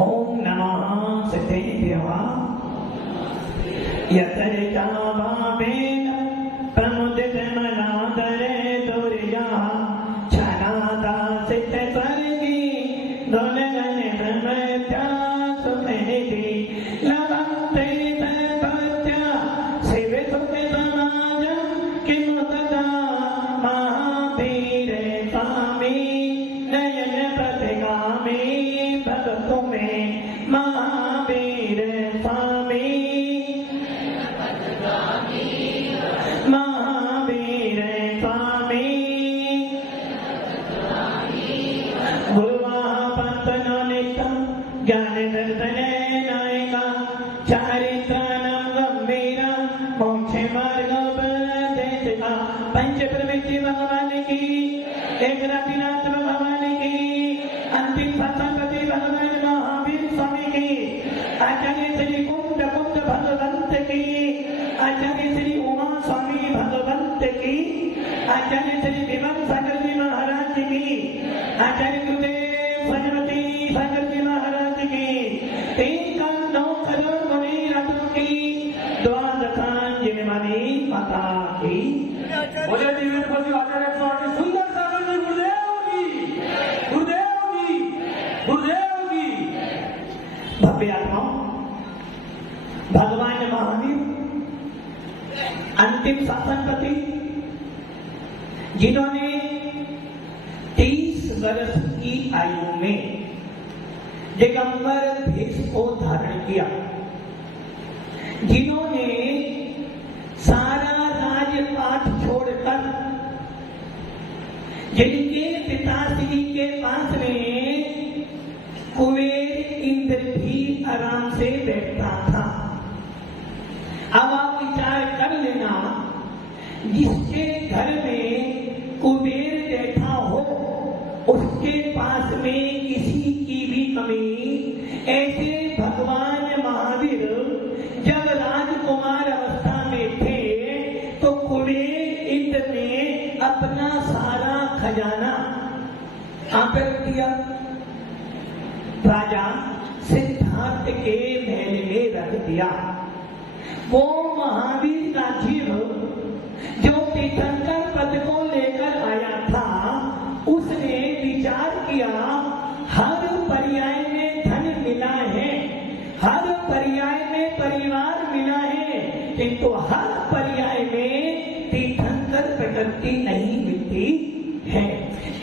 ओम नमः सिद्धेभ्यः यतरिताभावेन प्रमुदितमनादरे दुर्यः छनादा सिद्धस्वर्गी दुर्गणमृत्या सुखनिधि लभन्ते सर्वत्या शिवसुखसमाजं किमु तदा महावीरे स्वामी नयन प्रतिगामी भगतु मे महावीर स्वामी महावीर स्वामी गुरुवाह पंथनो नित्यं ज्ञान दर्शने नायिका चारित्राणां गंभीरा मोक्ष मार्गोपदेशिका पंच प्रवृत्ति भगवान की एक रातिनाथ भगवान की अंतिम सत्संगति भगवान महावीर स्वामी की आचार्य श्री कुंड भगवंत की आचार्य श्री उमा स्वामी भगवंत की आचार्य श्री विमल सागर जी महाराज की आचार्य गुरुदेव सरस्वती सागर जी महाराज की 3 करोड़ मुनि रत्नों की द्वादशांजलि वाली माता की बोले जीवन को आचार्य स्वामी सुंदर सागर जी गुरुदेव की भव्य आत्माओं भगवान महावीर अंतिम शासनपति जिन्होंने 30 वर्ष की आयु में दिगंबर भेष को धारण किया, जिन्होंने सारा राजपाट छोड़कर जिनके पिताश्री के पास में कुबेर इंद्र भी आराम से बैठता था। अब आप विचार कर लेना, जिसके घर में कुबेर बैठा हो उसके पास में किसी की भी कमी। ऐसे भगवान महावीर जब राजकुमार अवस्था में थे तो कुबेर इंद्र ने अपना सारा खजाना कहां पे रख दिया? राजा सिद्धार्थ के महल में रख दिया। वो महावीर का जीव जो तीर्थंकर पद को लेकर आया था, उसने विचार किया हर पर्याय में धन मिला है, हर पर्याय में परिवार मिला है, किंतु हर पर्याय में तीर्थंकर प्रकृति नहीं मिलती है।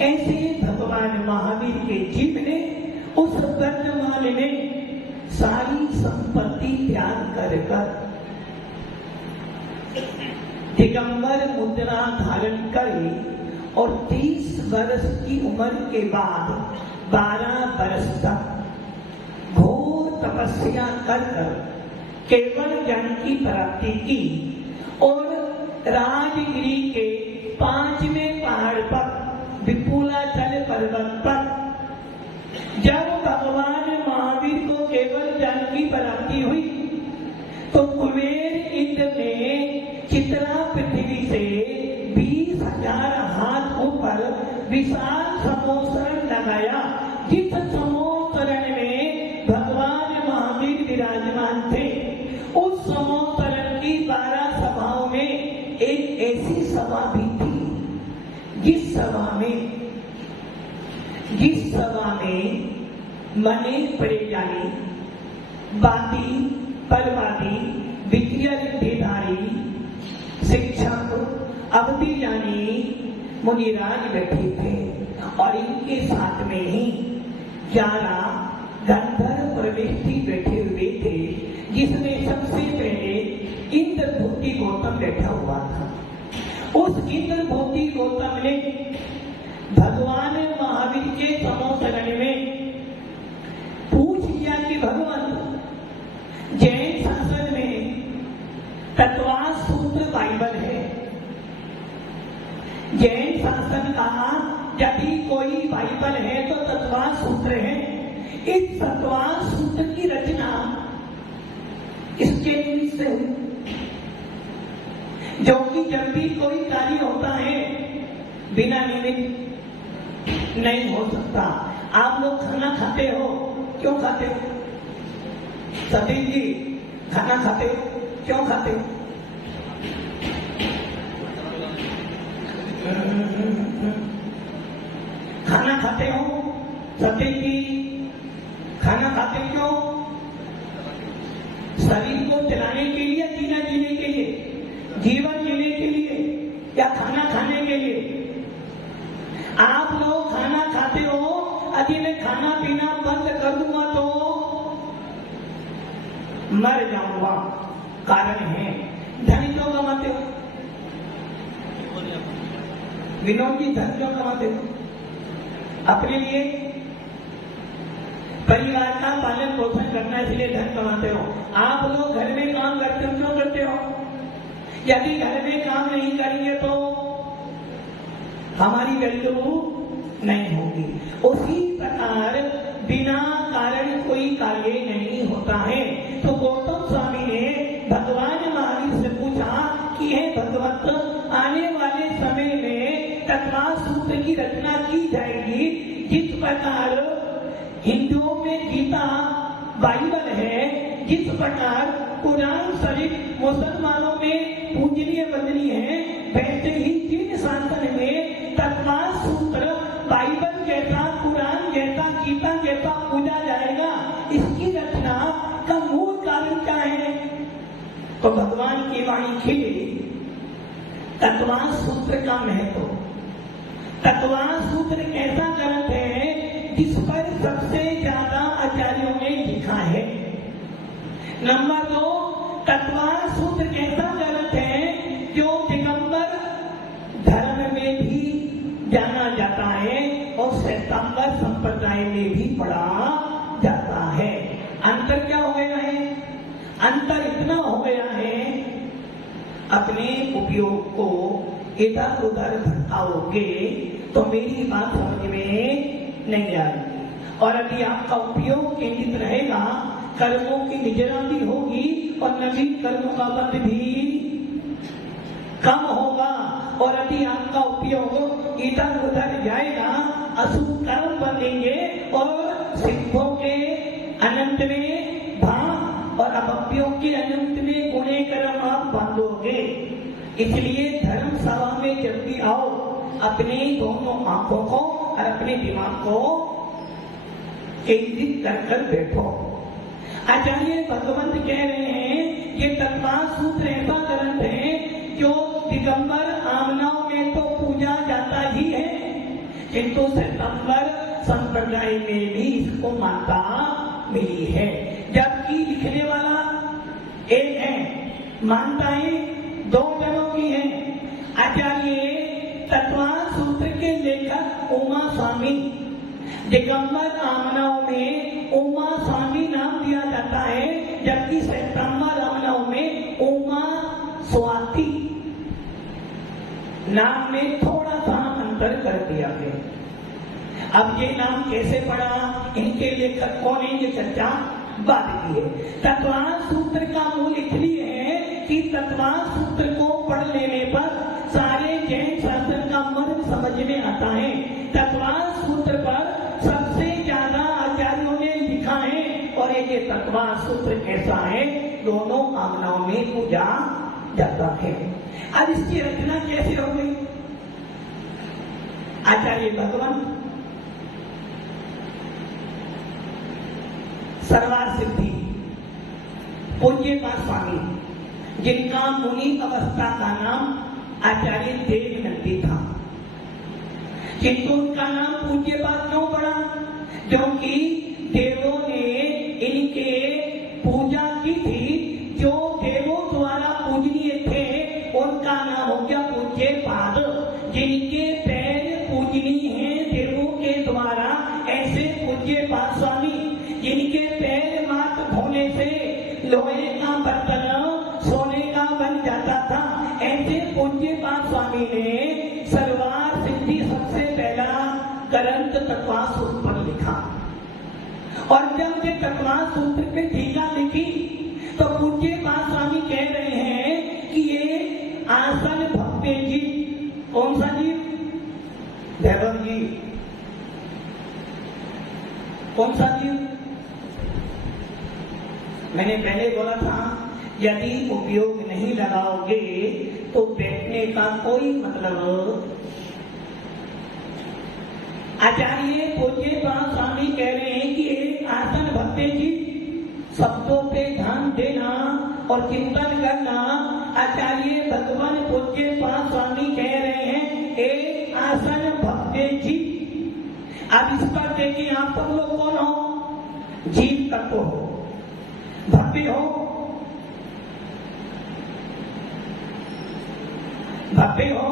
ऐसे भगवान महावीर के जीव ने उस वर्तमान में सारी संपत्ति त्याग कर दिगंबर मुद्रा धारण करे और 30 वर्ष की उम्र के बाद 12 वर्ष तक घोर तपस्या कर केवल ज्ञान की प्राप्ति की और राजगिरी के 5वें पहाड़ पर विपुलाचल पर्वत पर जब भगवान महावीर को केवल ज्ञान की प्राप्ति हुई तो कुबेर इंद्र ने चित्रा पृथ्वी से 20,000 हाथ ऊपर विशाल समोसरण लगाया। जिस समोसरण में भगवान महावीर विराजमान थे, उस समोसरण की 12 सभाओं में एक ऐसी सभा भी थी जिस सभा में मने पड़े जाने वादी परवादी विद्या रिद्धिधारी शिक्षक अवधि जानी मुनिराज बैठे थे और इनके साथ में ही 11 गंधर्व प्रविष्टि बैठे हुए थे, जिसमें सबसे पहले इंद्रभूति गौतम बैठा हुआ था। उस इंद्रभूति गौतम ने भगवान महावीर के समोसरण में पूछ लिया कि भगवान जैन शासन में तत्वास सूत्र बाइबल है। जैन शासन कहा यदि कोई बाइबल है तो तत्वास सूत्र है। इस तत्वास सूत्र की रचना इसके से जो कि जब भी कोई कार्य होता है बिना निमित्त नहीं हो सकता। आप लोग खाना खाते हो, क्यों खाते हो? सतीश जी, खाना खाते हो, क्यों खाते हो? खाना खाते हो सतीश जी, खाना खाते क्यों? शरीर को चलाने के लिए, जीवन जीने के लिए, जीवन जीने के लिए, या खाना खाने के लिए? आप लोग खाना खाते हो, यदि मैं खाना पीना बंद कर दूंगा तो मर जाऊंगा। कारण है धन क्यों कमाते हो? विनोद जी, धन क्यों कमाते हो? अपने लिए, परिवार का पालन पोषण करना, इसलिए धन कमाते हो। आप लोग घर में काम करते हो, क्यों करते हो? यदि घर में काम नहीं करेंगे तो हमारी वैल्यू नहीं होगी। उसी प्रकार बिना कारण कोई कार्य नहीं होता है। तो गौतम स्वामी ने भगवान महावीर से पूछा कि हे भगवत, आने वाले समय में तत्वास सूत्र की रचना की जाएगी। जिस प्रकार हिंदुओं में गीता बाइबल है, जिस प्रकार कुरान शरीफ मुसलमानों में पूजनीय बंदनी है, वैसे ही जिन शासन में तत्वास सूत्र बाइबल जैसा, कुरान जैसा, गीता जैसा पूजा जाएगा, इसकी रचना का मूल कारण क्या है? तो भगवान की वाणी खिली, तत्वास सूत्र का महत्व। तत्वास सूत्र ऐसा ग्रंथ है जिस पर सबसे ज्यादा आचार्यों ने लिखा है। नंबर 2, तत्वास सूत्र ऐसा ग्रंथ है जो दिगंबर धर्म में भी जाना जाता है और श्वेतांबर संप्रदाय में भी पढ़ा जाता है। अंतर क्या हो गया है? अंतर इतना हो गया है, अपने उपयोग को इधर उधर भटकाओगे तो मेरी बात समझ में नहीं आएगी। और यदि आपका उपयोग केंद्रित रहेगा, कर्मों की निजरानी होगी और नवीन कर्मों का बंध भी कम होगा। और यदि आपका उपयोग इधर उधर जाएगा, अशुभ कर्म बनेंगे और सिद्धों के अनंत में भाव और अभव्यों के अनंत में गुणे कर्म आप बांधोगे। इसलिए धर्म सभा में जब भी आओ, अपने दोनों आंखों को और अपने दिमाग को केंद्रित कर बैठो। आचार्य भगवंत कह रहे हैं ये तत्वास सूत्र ऐसा ग्रंथ है जो दिगंबर आमनाओं में तो पूजा जाता ही है, किंतु श्वेतांबर संप्रदाय में भी इसको मान्यता मिली है। जबकि लिखने वाला एक है, मान्यताएं 2 जनों की हैं। आचार्य तत्वास सूत्र के लेखक उमा स्वामी, दिगंबर आमनाओं में उमा स्वामी नाम दिया जाता है, जबकि श्वेतांबर आमनाओं में उमा स्वाति नाम में थोड़ा सा अंतर कर दिया गया। अब ये नाम कैसे पड़ा, इनके लेखक कौन है, ये चर्चा बाद की है। तत्वास सूत्र का मूल इसलिए है कि तत्वास सूत्र को पढ़ लेने पर सारे जैन शास्त्र का मर्म समझ में आता है। तत्वास सूत्र पर सबसे ज्यादा आचार्यों ने लिखा है और ये तत्वास सूत्र कैसा है, दोनों आमनाओं में पूजा जाता है। अब इसकी रचना कैसे हो गई? आचार्य भगवंत सर्वार सिद्धि पूज्य का स्वामी, जिनका मुनि अवस्था का नाम आचार्य देवनंदी था, किंतु उनका नाम पूज्य पाद क्यों पड़ा? क्योंकि देवों ने इनके पूजा की थी। जो देवों द्वारा पूजनीय थे उनका नाम हो गया पूज्य पाद। जिनके पैर पूजनीय हैं देवों के द्वारा, ऐसे पूज्य पाद स्वामी। जिनके पैर मात्र धोने से लोहे का बर्तन सोने का बन जाता था, ऐसे पूज्य पाद स्वामी ने सर्वार सिद्धि सबसे पहला ग्रंथ तत्वास सूत्र पर लिखा। और जब ये तत्वास सूत्र पे टीका लिखी तो पूज्य पाद स्वामी कह रहे हैं कि ये आसन भव्य जी, कौन सा जी? भैरव जी। कौन सा जीव? मैंने पहले बोला था यदि उपयोग नहीं लगाओगे तो बैठने का कोई मतलब। आचार्य पूज्य पाद स्वामी कह रहे हैं कि एक आसन भक्ति जी शब्दों पे ध्यान देना और चिंतन करना। आचार्य भगवान पूज्य पाद स्वामी कह रहे हैं एक आसन भक्ति जी। अब इस पर देखिए आप सब लोग कौन हो? जीव तत्व हो, भक्ति हो, भक्ति हो,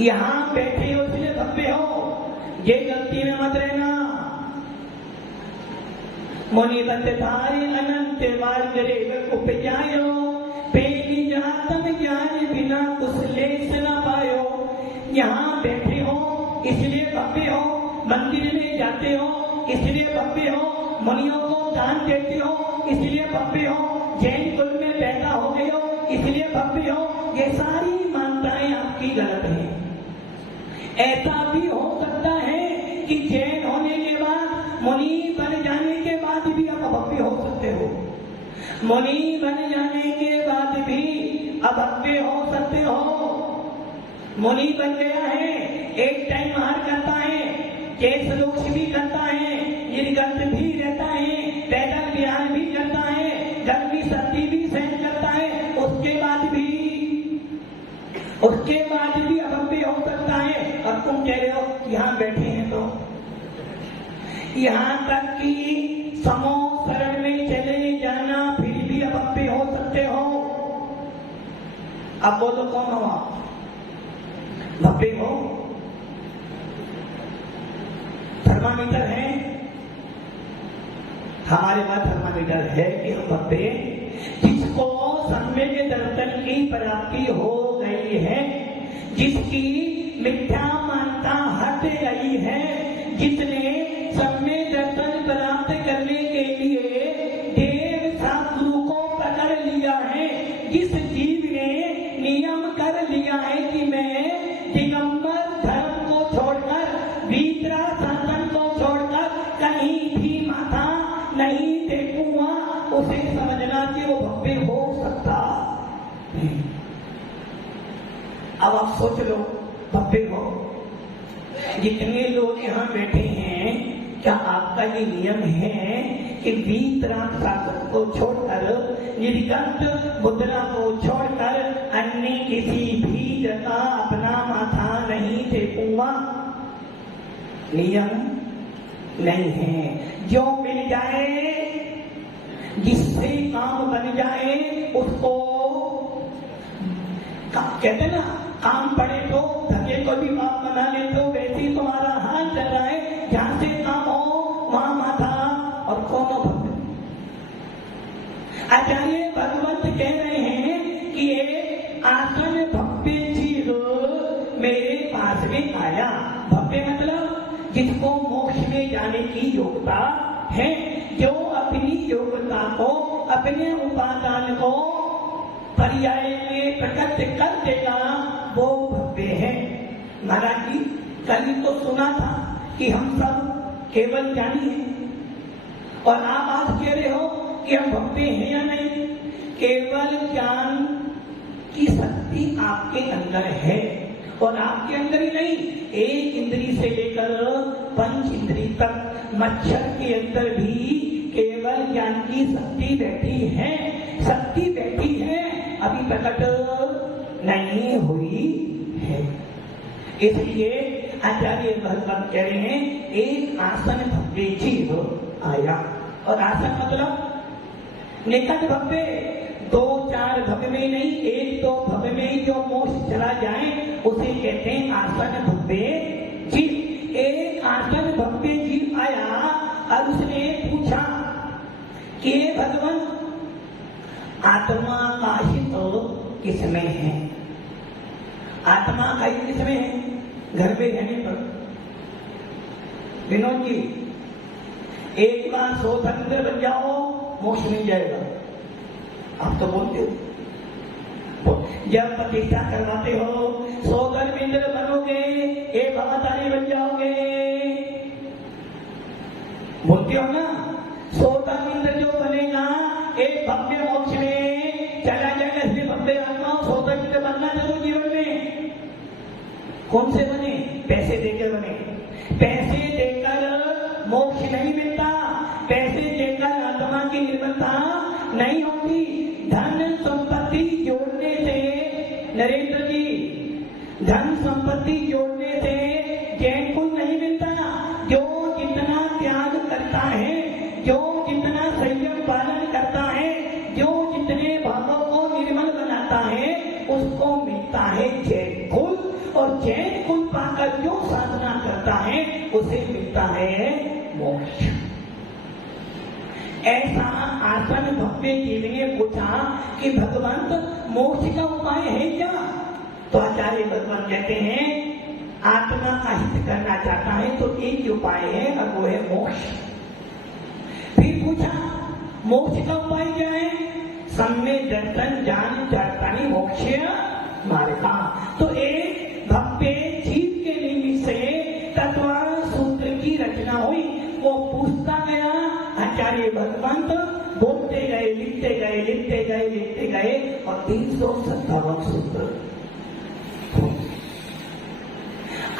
यहां बैठे हो इसलिए भक्ति हो। ये गलती में मत रहना। मुनि बंधारे अनंत मार्ग रे उपजायो, पेली जातम ज्ञान बिना कुशलेश न पायो। यहाँ बैठे हो इसलिए भक्ति हो, मंदिर में जाते हो इसलिए भक्ति हो, मुनियों को दान देते हो इसलिए भक्ति हो, जैन कुल में पैदा हो गए हो इसलिए भक्ति हो। ये सारी मान्यताएं आपकी गलत है। ऐसा भी हो सकता है कि जैन होने के बाद मुनि बन जाने के बाद भी आप अभक्ति हो सकते हो। मुनि बन जाने के बाद भी अभक्ति हो सकते हो। मुनि बन गया है, एक टाइम आहार करता है, केश लोक्ष भी करता है, निर्गंध भी रहता है, पैदल विहार भी करता है, गर्मी सर्दी भी सहन करता है। उसके बाद भी अभक्ति हो सकता है। और तुम कह रहे हो यहाँ बैठे हैं तो यहाँ तक कि समो शरण में चले जाना फिर भी अभक्ति हो सकते हो। अब बोलो कौन हो आप? भक्ति हो? थर्मामीटर है हमारे पास, थर्मामीटर है कि हम भक्ति। जिसको सम्यक दर्शन की प्राप्ति हो गई है, जिसकी मिथ्या मानता हट गई है, जिसने सम्यक दर्शन प्राप्त करने के लिए देव शास्त्रों को पकड़ लिया है, जिस जीव ने नियम कर लिया है कि मैं दिगंबर धर्म को छोड़कर, भीतरा शासन को छोड़कर कहीं भी माथा नहीं देखूंगा, उसे समझना कि वो भक्ति हो सकता। अब आप सोच लो भक्ति हो। जितने लोग यहाँ बैठे हैं, क्या आपका ये नियम है कि वीतराग शासन को छोड़कर, निर्गंध मुद्रा को छोड़कर अन्य किसी भी जगह अपना माथा नहीं टेकूंगा? नियम नहीं है। जो मिल जाए, जिससे काम बन जाए उसको कहते ना, काम पड़े तो धके को भी बाप बना ले। तो वैसे ही तुम्हारा हाल चल रहा है, जहां से काम हो वहां माथा और कौन भक्त। आचार्य भगवत कह रहे हैं कि एक आसन भक्ति जीव मेरे पास में आया। भक्ति मतलब जिसको मोक्ष में जाने की योग्यता है, जो अपनी योग्यता को, अपने उपादान को पर्याय में प्रकट कर देगा, वो भव्य है। महाराज जी कल तो सुना था कि हम सब केवल ज्ञानी हैं, और आप आज कह रहे हो कि हम भव्य हैं या नहीं। केवल ज्ञान की शक्ति आपके अंदर है, और आपके अंदर ही नहीं, एक इंद्री से लेकर 5 इंद्री तक मच्छर के अंदर भी केवल ज्ञान की शक्ति बैठी है। शक्ति बैठी है, अभी प्रकट नहीं हुई है। इसलिए आचार्य भगवान कह रहे हैं एक आसन भव्य जीव आया। और आसन मतलब निकट भव्य, 2-4 भव्य में नहीं, 1-2 भव्य में जो मोक्ष चला जाए उसे कहते हैं आसन भव्य जीव। एक आसन भव्य जीव आया और उसने पूछा कि भगवान आत्मा का हित किसमें है? आत्मा का हित किसमें है? घर पे रहने पर। विनोद जी, एक बार 100 धन बन जाओ, मोक्ष मिल जाएगा। आप तो बोलते हो, जब प्रतिष्ठा करवाते हो 100 धन इंद्र बनोगे, एक भगवतारी बन जाओगे। बोलते हो ना, सोतम इंद्र जो बनेगा एक भव्य मोक्ष में चला जाएगा, इसलिए भव्य आत्मा सोतम इंद्र बनना जरूर जीवन में। कौन से बने? पैसे देकर बने। पैसे देकर मोक्ष नहीं मिलता, पैसे देकर आत्मा की निर्मलता नहीं होती। धन संपत्ति जोड़ने से, नरेंद्र जी, धन संपत्ति जोड़ने से चैन को नहीं मिलता। जो जितना त्याग करता है, जो जितना संयम पालन करता है, जो जितने भावों को निर्मल बनाता है, उसको मिलता है चैन कुल, और चैन कुल पाकर जो साधना करता है उसे मिलता है मोक्ष। ऐसा आसन भव्य जीव ने पूछा कि भगवंत मोक्ष का उपाय है क्या? तो आचार्य भगवान कहते हैं आत्मा का हित करना चाहता है तो एक ही उपाय है और वो है मोक्ष। फिर पूछा मोक्ष का उपाय क्या है? सम्यक दर्शन ज्ञान चरतानि मोक्ष मार्ग। तो एक भव्य जीव के निमित्त से तत्व सूत्र की रचना हुई। वो पूछता गया, आचार्य भगवंत बोलते गए, लिखते गए, लिखते गए, लिखते गए, और 357 सूत्र।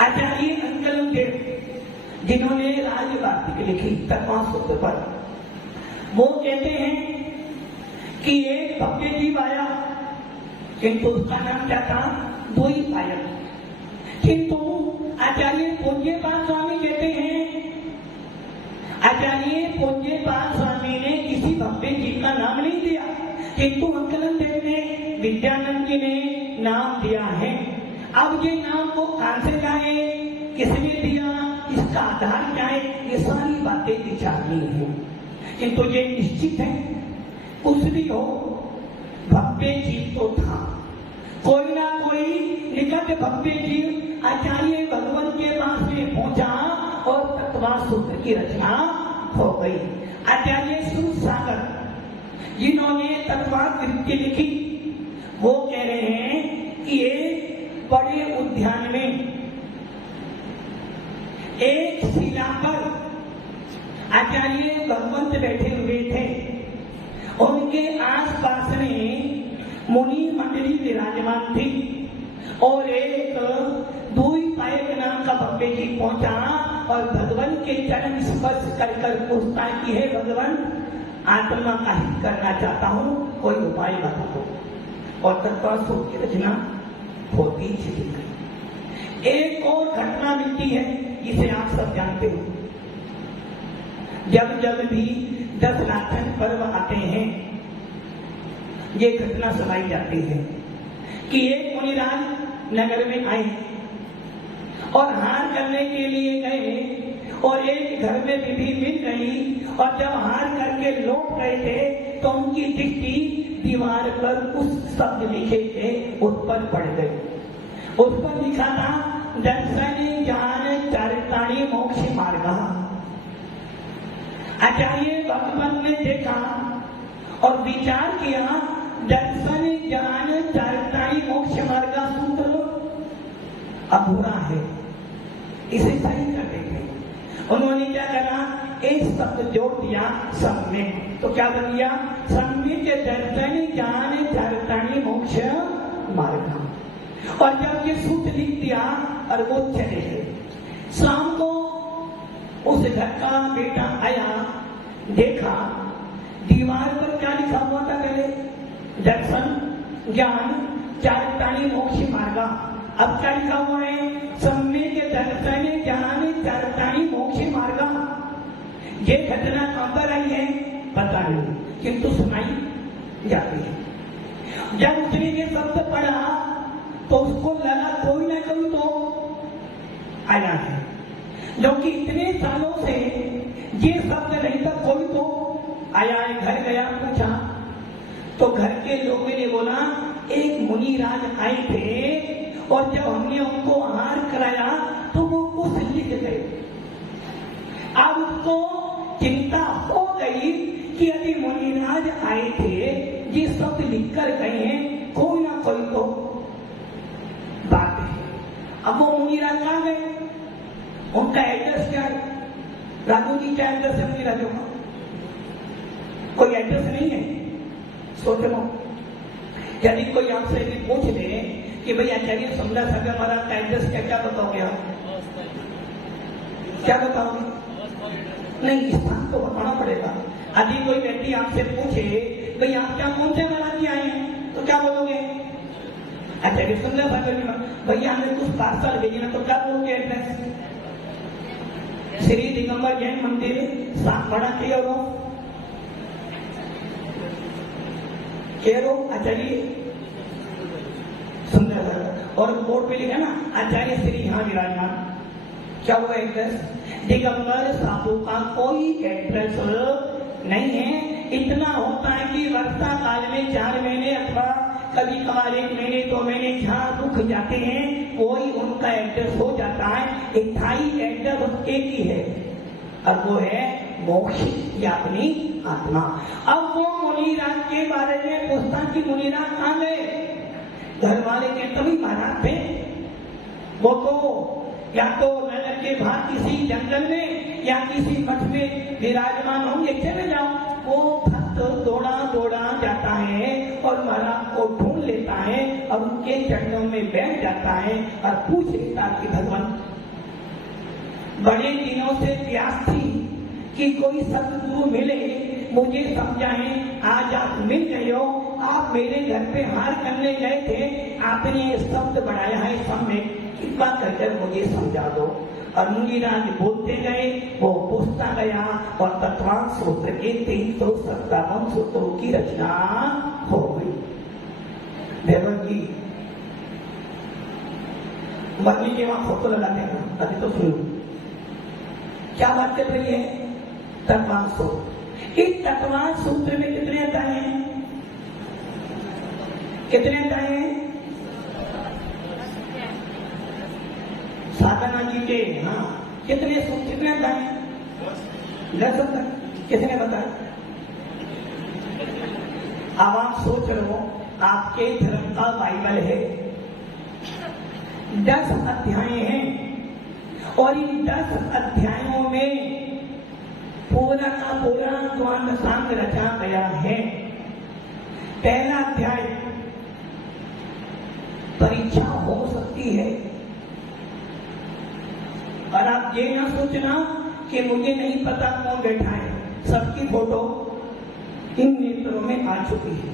आचार्य अंकलन देव जिन्होंने राजवार्तिक लिखी तत्व सूत्र पर, वो कहते हैं कि एक भव्य जीव आया, किंतु उसका नाम क्या था? द्वैपायन। किंतु आचार्य पूज्यपाद स्वामी कहते हैं, आचार्य पूज्यपाद स्वामी ने किसी भव्य जीव का नाम नहीं दिया, किंतु अंकलन देव ने, विद्यानंद जी ने नाम दिया है। अब ये नाम को कहां से लाए, किसने दिया, इसका आधार क्या है, ये सारी बातें विचारनी है। किंतु ये निश्चित है कुछ भी हो, भव्य जीव तो था, कोई ना कोई निकट भव्य जीव आचार्य भगवान के पास में पहुंचा और तत्वा सूत्र की रचना हो गई। आचार्य सूरसागर जिन्होंने तत्वा कृति लिखी, वो कह रहे हैं कि एक बड़े उद्यान में एक शिला पर आचार्य भगवंत बैठे हुए थे, उनके आसपास में मुनि मंडली विराजमान थी, और एक द्वैपायन नाम का भव्य जीव पहुंचा और भगवान के चरण स्पर्श कर कर पूछता है कि हे भगवान, आत्मा का हित करना चाहता हूं, कोई उपाय बताओ। और तत्व की रचना होती चली गई। एक और घटना मिलती है जिसे आप सब जानते हो, जब जब भी 10 लाखन पर्व आते हैं, ये घटना सुनाई जाती है कि एक मुनिराज नगर में आए और हार करने के लिए गए, और एक घर में विधि मिल गई, और जब हार करके लौट रहे थे तो उनकी दृष्टि दीवार पर उस शब्द लिखे थे उस पर पड़ गई। उस पर लिखा था दर्शन ज्ञान चरतानि मोक्ष मार्ग। आचार्य भगवान ने देखा और विचार किया, दर्शन ज्ञान चरतानि मोक्ष मार्ग सूत्र अधूरा है, इसे सही कर देंगे। उन्होंने क्या करा, एक शब्द जोड़ दिया सम्यक। तो क्या बन गया? सम्यक दर्शन ज्ञान चरतानि मोक्ष मार्ग। और जब ये सूत्र लिख दिया और वो चले गए, शाम को उस घर का बेटा आया, देखा दीवार पर क्या लिखा हुआ था, पहले दर्शन ज्ञान चरतानि मोक्ष मार्ग। अब क्या लिखा हुआ है? सम्यक दर्शन ज्ञान चरतानि मोक्ष मार्ग। ये घटना कहां पर आई है पता नहीं, किंतु सुनाई जाती है। जब उसने ये शब्द पढ़ा तो उसको लगा कोई ना कोई तो आया है, क्योंकि इतने सालों से ये शब्द नहीं था, कोई तो आया है। घर गया, पूछा तो घर के लोगों ने बोला एक मुनिराज आए थे, और जब हमने उनको आहार कराया तो वो कुछ लिख गए। अब उसको चिंता हो गई कि यदि मुनिराज आए थे, ये शब्द लिख कर गए हैं, कोई ना कोई तो बात है। अब वो मुनिराज कहाँ गए, उनका एड्रेस क्या है, राजू जी क्या एड्रेस है उनकी? राजू का कोई एड्रेस नहीं है? सोच लो, यदि कोई आपसे यदि पूछ ले कि भाई आचार्य सुंदर सागर महाराज का एड्रेस क्या बताओगे आप? क्या बताओगे? नहीं, स्थान तो बताना पड़ेगा। यदि कोई व्यक्ति आपसे पूछे भाई आप क्या कौन से महाराज जी आए हैं, तो क्या बोलोगे? आचार्य सुंदर सागर भैया हमें कुछ पार्सल भेजना, तो क्या बोलोगे एड्रेस? श्री दिगंबर जैन मंदिर, सातवाड़ा के आचार्य सुंदर सागर, और बोर्ड पे लिखा ना आचार्य श्री यहाँ विराजमान। क्या हुआ एड्रेस? दिगंबर साधु का कोई एड्रेस नहीं है। इतना होता है कि वर्षा काल में 4 महीने अथवा कभी कभार 1 महीने 2 महीने जहाँ रुक जाते हैं, कोई उनका एड्रेस हो जाता है। 28 एड्रेस उसके की है, और वो है मोक्ष या अपनी आत्मा। अब वो मुनिराज के बारे में पूछता कि मुनिराज कहाँ गए? घर वाले के तभी महाराज थे, वो तो या तो नगर के बाहर किसी जंगल में या किसी मठ में विराजमान होंगे, चले जाओ। वो भक्त दौड़ा दौड़ा जाता है और महाराज को ढूंढ लेता है और उनके चरणों में बैठ जाता है और पूछ लेता कि भगवान, बड़े दिनों से प्यास थी कि कोई सदगुरु मिले, मुझे समझाएं। आज आप मिल गए हो। आप मेरे घर पे हार करने गए थे, आपने ये शब्द बढ़ाया है, सब में कृपा कर मुझे समझा दो। और मुनिराज बोलते गए, वो पूछता गया और तत्वांश सूत्र के 357 सूत्रों की रचना हो गई। देवन जी मर्जी के वहां फोटो लगाते हैं ना, अभी तो सुनो क्या बात चल रही है। तत्वांश सूत्र, इस तत्वांश सूत्र में कितने अध्याय हैं? कितने अध्याय हैं? साधना जी के, हाँ, कितने कितने अध्याय हैं? 10 अध्याय। किसने बताया? अब आप सोच लो, आपके धर्म का बाइबल है, 10 अध्याय हैं, और इन 10 अध्यायों में पूरा का पूरा द्वान सांग रचा गया है। पहला अध्याय, परीक्षा हो सकती है, और आप ये ना सोचना कि मुझे नहीं पता कौन बैठा है, सबकी फोटो इन नेत्रों में आ चुकी है।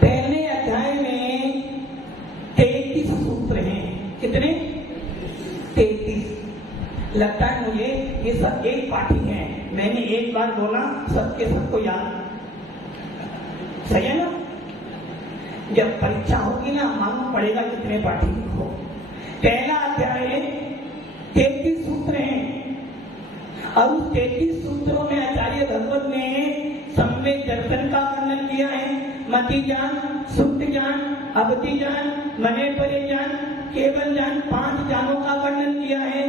पहले अध्याय में 33 सूत्र हैं। कितने? 33। लगता है मुझे ये सब एक पाठी है, मैंने एक बार बोला सबके सबको याद, सही है ना? जब परीक्षा होगी ना, मालूम पड़ेगा कितने पाठी हो। पहला अध्याय 33 सूत्र हैं, और उस 33 सूत्रों में आचार्य भगवत ने सम्यक दर्शन का वर्णन किया है। मति ज्ञान, सुप्त ज्ञान, अवधि ज्ञान, मने परे ज्ञान, केवल ज्ञान, 5 ज्ञानों का वर्णन किया है।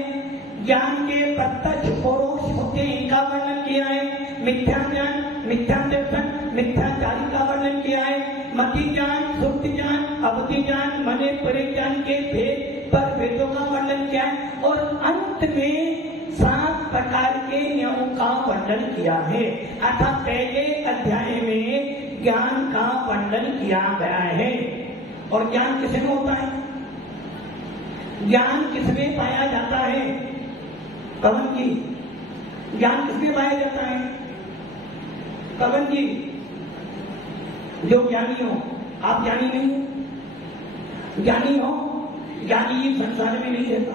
ज्ञान के प्रत्यक्ष परोक्ष होते इनका वर्णन किया है। मिथ्या ज्ञान, मिथ्या दर्शन, मिथ्याचारी का वर्णन किया है। मति ज्ञान, सुप्त ज्ञान, अवधि ज्ञान, मने परे ज्ञान के भेद पर भेदों का वर्णन किया है, और अंत में 7 प्रकार के नियमों का वर्णन किया है। अर्थात पहले अध्याय में ज्ञान का वर्णन किया गया है। और ज्ञान किसमें होता है? ज्ञान किसमें पाया जाता है? कवन जी, ज्ञान किसमें पाया जाता है? कवन जी, जो ज्ञानी हो। आप ज्ञानी नहीं हो? ज्ञानी हो? ज्ञानी संसार में नहीं रहता,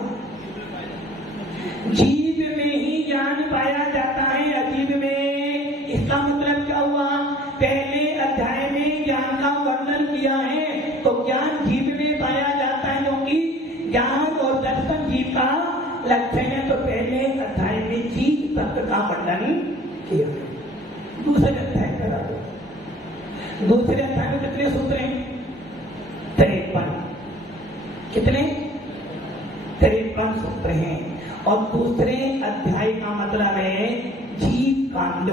जीव में ही ज्ञान पाया जाता है, अजीव में। इसका मतलब क्या हुआ? पहले अध्याय में ज्ञान का वर्णन किया है, तो ज्ञान जीव में पाया जाता है, क्योंकि ज्ञान और दर्शन जीव का लक्षण है। तो पहले अध्याय में जीव तत्व का वर्णन किया। दूसरे अध्याय करा दो। दूसरे अध्याय में कितने सूत्र हैं? 53। कितने? 53 सूत्र हैं। और दूसरे अध्याय का मतलब है जीव कांड।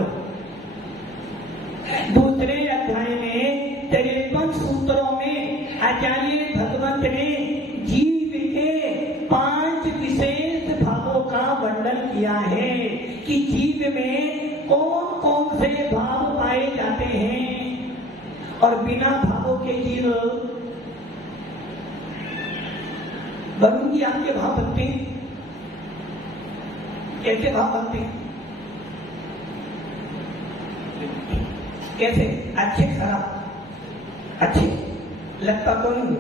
दूसरे अध्याय में 53 सूत्रों में आचार्य भगवंत ने जीव के 5 विशेष भागों का वर्णन किया है कि जीव में कौन कौन से भाव पाए जाते हैं और बिना भावों के जीव बनूंगी आपके भाव बनते हैं। कैसे भाव बनते हैं? कैसे? अच्छे खराब, अच्छे लगता तो नहीं।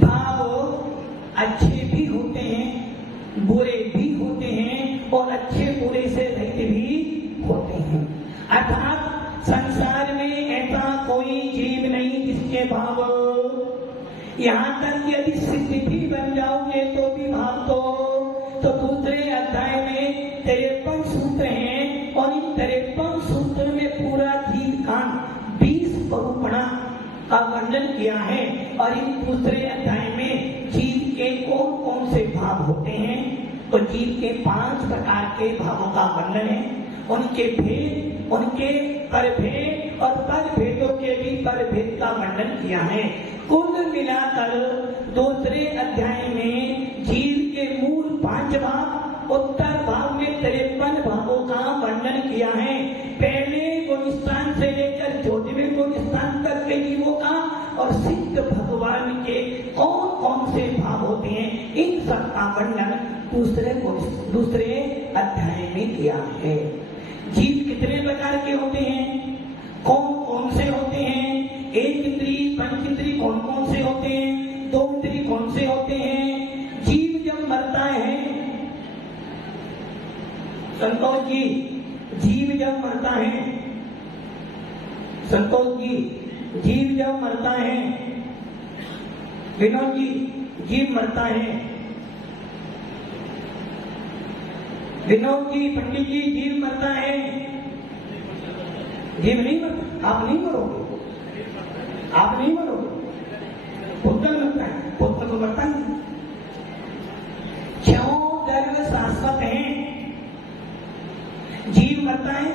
भाव अच्छे भी होते हैं, बुरे भी होते हैं और अच्छे बुरे से रहित भी होते हैं। अर्थात संसार में ऐसा कोई जीव नहीं जिसके भाव, यहाँ तक कि यदि सिद्ध भी बन जाओगे तो भी भाव तो दूसरे अध्याय में 53 सूत्र हैं और इन 53 सूत्र में पूरा जीव कांड 20 स्वरूपणा का वर्णन किया है और इन दूसरे अध्याय में जीव के कौन कौन से भाव होते हैं। तो जीव के 5 प्रकार के भावों का वर्णन है, उनके भेद, उनके परभेद और परभेदों के भी परभेद का वर्णन किया है। कुल मिलाकर दूसरे अध्याय में जीव के मूल 5 भाव, उत्तर भाव में 53 भावों का वर्णन किया है। पहले गुण स्थान से लेकर 14वें गुण स्थान तक के जीवों का और सिद्ध भगवान के कौन कौन से भाव होते हैं, इन सब का वर्णन दूसरे अध्याय में किया है। जीव कितने प्रकार के होते हैं, कौन कौन से होते हैं, एक इंद्री पंच इंद्री कौन कौन से होते हैं, 2 इंद्री कौन से होते हैं। जीव जब मरता है, संतोष जी, जीव जब मरता है, संतोष जी, जीव जब मरता है, विनोद जी, जीव मरता है, विनोद जी, पंडित जी, जीव मरता है, जीव नहीं मरता, आप नहीं मरोगे, आप नहीं मरोगे, पुत्र मरता है, पुत्र तो मरता नहीं। क्यों? गर्भ शाश्वत है, जीव मरता है,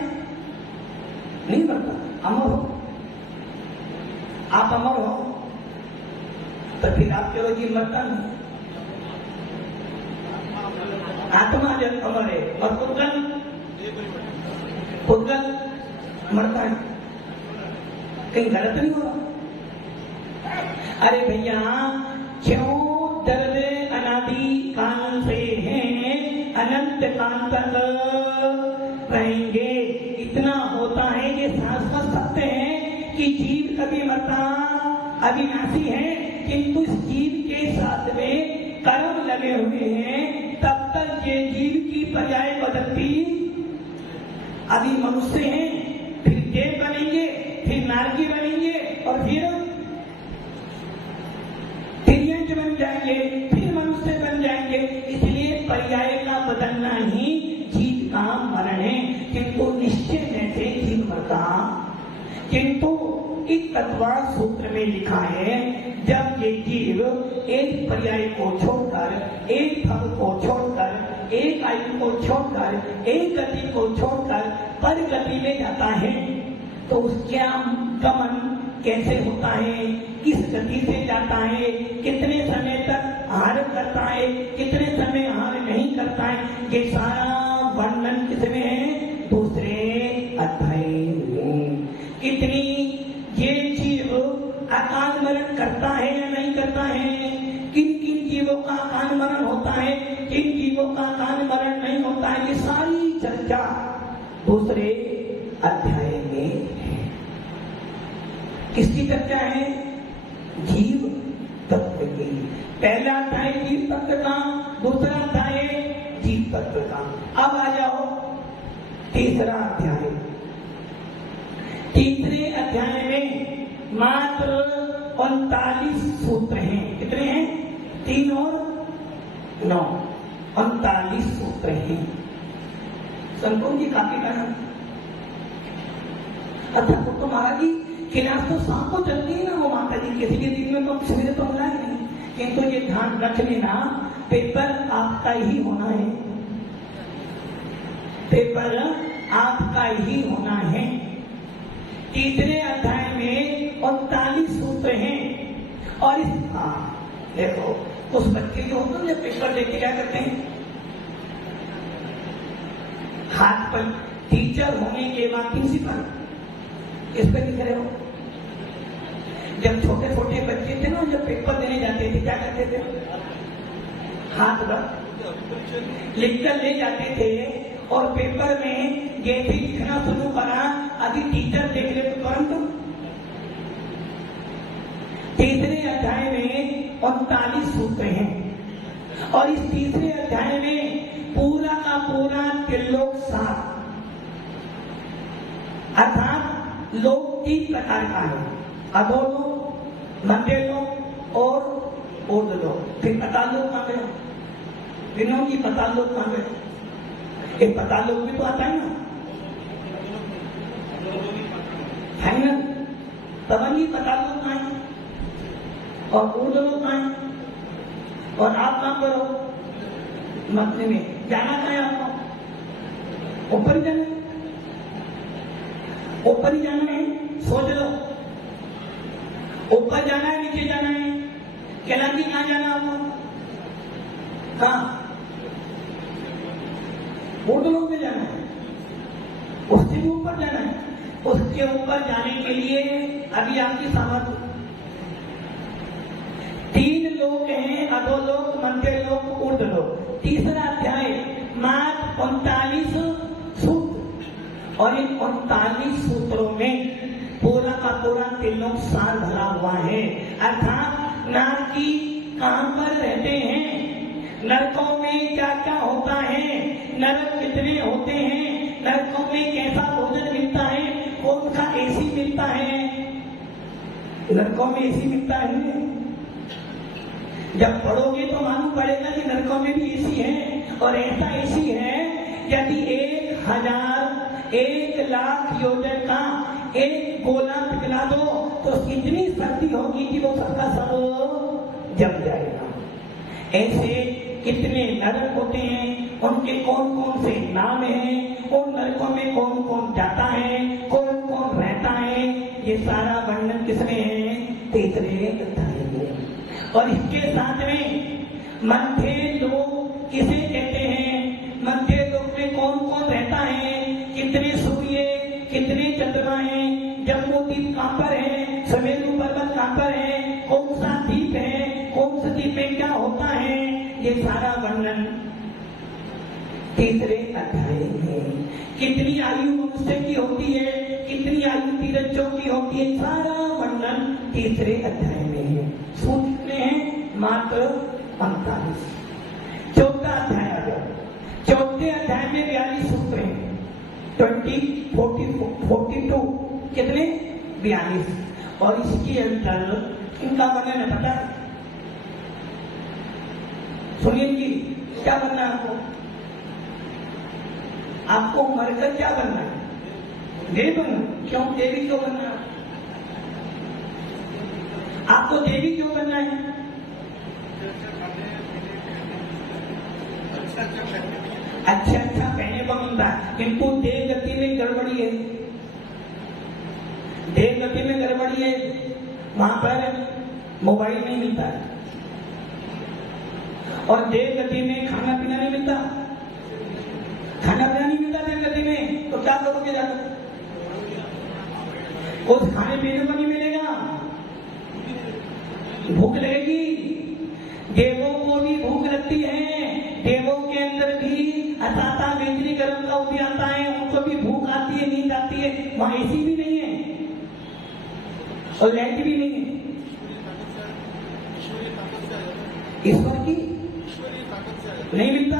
नहीं मरता, अमर हो, आप अमर हो तो फिर आप कहो जीव मरता नहीं। आत्मा जब अमर है और पुत्र मरता है, कहीं गलत नहीं हो रहा? अरे भैया, क्यों दर्द अनादि काल से हैं, अनंत काल तक रहेंगे। इतना होता है कि शाश्वत सत्य है कि जीव कभी मरता अविनाशी है, किंतु इस जीव के साथ में कर्म लगे हुए हैं, तब तक ये जीव की पर्याय बदलती। अभी मनुष्य हैं, फिर देव बनेंगे, फिर नारकी बनेंगे और फिर यंज बन जाएंगे, फिर मनुष्य बन जाएंगे। इसलिए पर्याय का बदलना ही जीव का मरण है, किंतु निश्चय में से जीव मरता। किंतु इस तत्वा सूत्र में लिखा है, जब ये जीव एक पर्याय को छोड़कर, एक फल को छोड़कर, एक आयु को छोड़कर, एक गति को छोड़कर पर गति में जाता है, तो उसका गमन कैसे होता है, किस गति से जाता है, कितने समय तक आहार करता है, कितने समय आहार नहीं करता है, ये सारा वर्णन किसमें है? दूसरे अध्याय में। कितनी ये जीव अकाल मरण करता है या नहीं करता है, किन किन जीवों का अकाल मरण होता है, किन जीवों का अकाल मरण नहीं होता है, ये सारी चर्चा दूसरे अध्याय में है। किसकी चर्चा है? जीव तत्व की। पहला अध्याय जीव तत्व का, दूसरा अध्याय जीव तत्व का। अब आ जाओ तीसरा अध्याय। तीसरे अध्याय में मात्र 39 सूत्र हैं। कितने हैं? 3 और 9, 39 सूत्र हैं। संतोष जी काफी कहना। अच्छा तो महाराज जी क्लास तो शाम को चलती है ना, वो माता जी किसी के दिन में तो सवेरे तो मिला नहीं, किंतु ये ध्यान रख लेना, पेपर आपका ही होना है, पेपर आपका ही होना है। तीसरे अध्याय में 39 सूत्र हैं और इस देखो उस बच्चे जो होते हैं जब पेपर लेके क्या करते हैं, हाथ पर टीचर होने के बाद प्रिंसिपल, इस पर लिख रहे हो। जब छोटे छोटे बच्चे थे ना, जब पेपर देने जाते थे क्या करते थे, हाथ पर लिखकर ले जाते थे और पेपर में जैसे लिखना शुरू करा, अभी टीचर देख ले तो तुरंत। तीसरे अध्याय में 39 सूत्र हैं और इस तीसरे अध्याय में पूरा का पूरा त्रिलोक सार, अर्थात लोक 3 प्रकार का है, अधोलोक, मध्य लोक और ऊर्ध्व लोक। फिर पाताल लोक कहाँ गया, विनोद की पाताल लोक कहाँ गया, एक पाताल लोक भी तो आता है ना, है ना, तभी पाताल लोक कहाँ है और ऊर्ध्व लोक कहाँ है। और आप काम करो मध्य में, जाना कहाँ है आपको, ऊपर जाना है, ऊपर ही जाना है, सोच लो ऊपर जाना है नीचे जाना है, कैलाशी कहाँ जाना है आपको, कहाँ, ऊर्ध्व लोक में जाना है, उससे भी ऊपर जाना है। उसके ऊपर जाने के लिए अभी आपकी सामर्थ्य 3 लोक हैं, अधोलोक, मध्य लोक, ऊर्ध्व लोक। तीसरा अध्याय मात्र 39 सूत्र और इन 39 सूत्रों में पूरा का पूरा त्रिलोक सार भरा हुआ है। अर्थात नारकी कहां पर रहते हैं, नरकों में क्या क्या होता है, नरक कितने होते हैं, नरकों में कैसा भोजन मिलता है, कौन सा एसी मिलता है, नरकों में एसी मिलता है। जब पढ़ोगे तो मालूम पड़ेगा कि नरकों में भी एसी है और ऐसा एसी है यदि 1000 1,00,000 योजन का एक गोला पिघला दो तो इतनी सर्दी होगी कि वो सबका सब जम जाएगा। ऐसे कितने नरक होते हैं, उनके कौन कौन से नाम हैं, उन नरकों में कौन कौन जाता है, कौन कौन रहता है, ये सारा वर्णन किसमें है, तीसरे अध्याय में। और इसके साथ में मध्य लोक किसे कहते हैं, मध्य लोक में कौन कौन रहता है, कितने सूर्य, कितने चंद्रमा हैं, जम्मू द्वीप कहां पर है, सुमेरु पर्वत कहां पर है, कौन सा द्वीप है, कौन सा द्वीप में क्या होता है, ये सारा वर्णन तीसरे अध्याय में। कितनी आयु मनुष्य की होती है, कितनी आयु तीरथों की होती है, सारा वर्णन तीसरे अध्याय में है। सूत्र में है मात्र 45। चौथा अध्याय आ गया, चौथे अध्याय में 42 सूत्र हैं, 20, 40, 42 कितने 42। और इसके अंदर इनका वर्णन है, पता है, सुनिए जी, क्या बनना है आपको, आपको मरकर क्या बनना है, देवी बनना। क्यों देवी क्यों बनना है, आपको देवी क्यों बनना है, अच्छा अच्छा पहने को मिलता है, किंतु देह गति में गड़बड़ी है, देह गति में गड़बड़ी है, वहां पर मोबाइल नहीं मिलता है और देह गति में खाना पीना नहीं मिलता, खाना पीना नहीं मिलता देह गति में, तो क्या करोगे जाकर, उस खाने पीने को नहीं मिलेगा, भूख लगेगी। देवों को भी भूख लगती है, देवों के अंदर भी असाता बेचनी गर्म का उदी आता है, उनको भी भूख आती है, नींद आती है, वहां एसी भी नहीं है और लाइट भी नहीं है। ईश्वर की नहीं मिलता,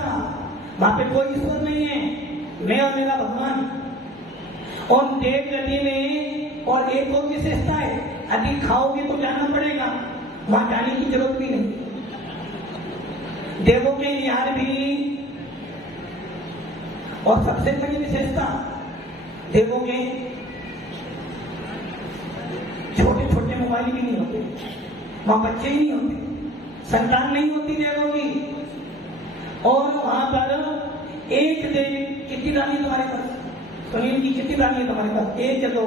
वहां पे कोई ईश्वर नहीं है, मैं और मेरा भगवान। और देव गति में और एक और विशेषता है, अधिक खाओगे तो जाना पड़ेगा, वहां जाने की जरूरत भी नहीं। देवों के निहार भी, और सबसे बड़ी विशेषता देवों के छोटे छोटे मोबाइल भी नहीं होते, वहां बच्चे ही नहीं होते, संतान नहीं होती देवों की। और वहां पर एक देवी, कितनी रानी तुम्हारे पास, सुनील की कितनी रानी है तुम्हारे पास, एक या दो,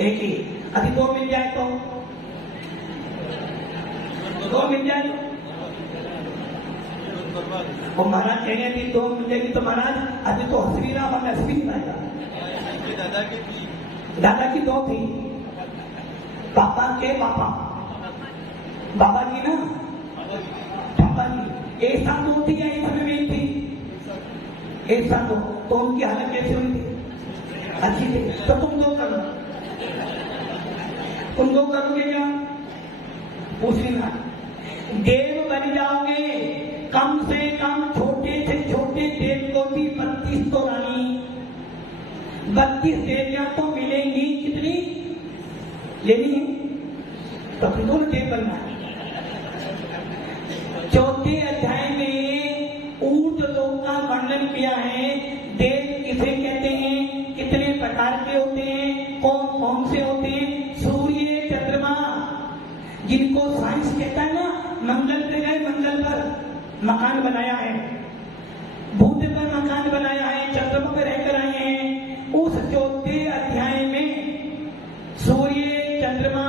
एक ही, अभी 2 मिल जाए तो 2 मिल जाए और महाराज कहेंगे कि तो मिलेगी तो महाराज अभी तो हंस भी रहा हमारे हंस भी नहीं पाएगा। दादा की दो थी, पापा के पापा, बाबा जी ना, पापा जी एक साथ दो थी या एक समय में थी? एक साथ दो, तो उनकी हालत कैसे हुई थी? अच्छी थी। तो तुम दो करो, तुम दो करोगे क्या? पूछ लेना। देव बन जाओगे, कम से कम छोटे से छोटे देव को भी 32 तो रानी, 32 देवियां तो मिलेंगी। कितनी लेनी है? तो फिर दोनों देव बनना है। चौथे अध्याय में ऊर्ध्व लोक का वर्णन किया है। देव किसे कहते हैं, कितने प्रकार के होते हैं, कौन कौन से होते हैं? सूर्य, चंद्रमा, जिनको साइंस कहता है ना, मंगल पे गए, मंगल पर मकान बनाया है, बुध पर मकान बनाया है, चंद्रमा पर रहकर आए हैं। उस चौथे अध्याय में सूर्य, चंद्रमा,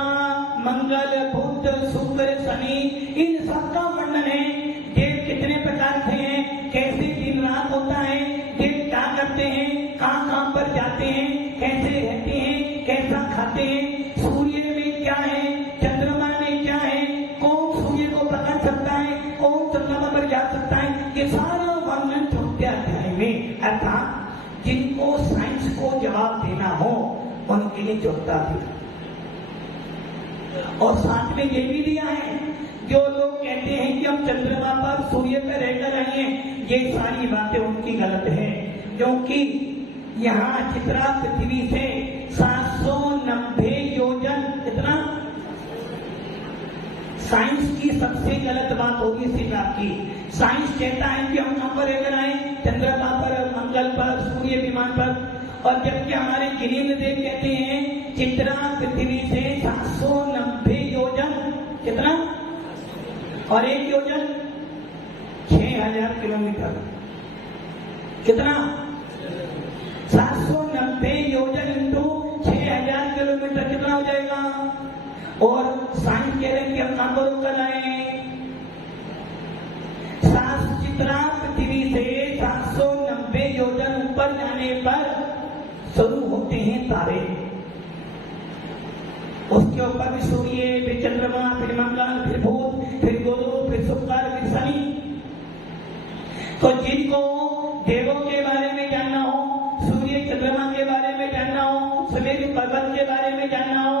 मंगल, बुध, शुक्र, शनि, इन सबका वर्णन है। देव कितने प्रकार के हैं, कैसे दिन रात होता है, देव क्या करते हैं, कहाँ पर जाते हैं, कैसे रहते हैं, कैसा खाते हैं, सूर्य में क्या है, चंद्रमा में क्या है, कौन सूर्य को पकड़ सकता है, कौन चंद्रमा पर जा सकता है, ये सारा वर्णन चौथे अध्याय में। अर्थात जिनको साइंस को जवाब देना हो उनके लिए चौथा अध्याय। और साथ में ये भी दिया है, जो लोग कहते हैं कि हम चंद्रमा पर, सूर्य पर रहकर आए हैं, ये सारी बातें उनकी गलत है। क्योंकि यहाँ चित्रा पृथ्वी से 790 योजन, कितना? साइंस की सबसे गलत बात होगी इसी बात की। साइंस कहता है कि हम कहां पर रहकर आए, चंद्रमा पर, मंगल पर, सूर्य विमान पर, और जबकि हमारे गिनीन्द्र देव कहते हैं चित्रा पृथ्वी से 790 योजन, कितना? और एक योजन 6000 किलोमीटर, कितना? 790 योजन इंटू 6000 किलोमीटर, कितना हो जाएगा? और साइंस कह रहे हैं कि हम कहां पर होकर आए, चित्रा पृथ्वी से 790 योजन ऊपर जाने पर शुरू होते हैं तारे, उसके ऊपर भी सूर्य, फिर चंद्रमा, फिर मंगल, फिर बुध, फिर गुरु, फिर शुक्र, फिर शनि। तो जिनको देवों के बारे में जानना हो, सूर्य चंद्रमा के बारे में जानना हो, सूर्य पर्वत के बारे में जानना हो,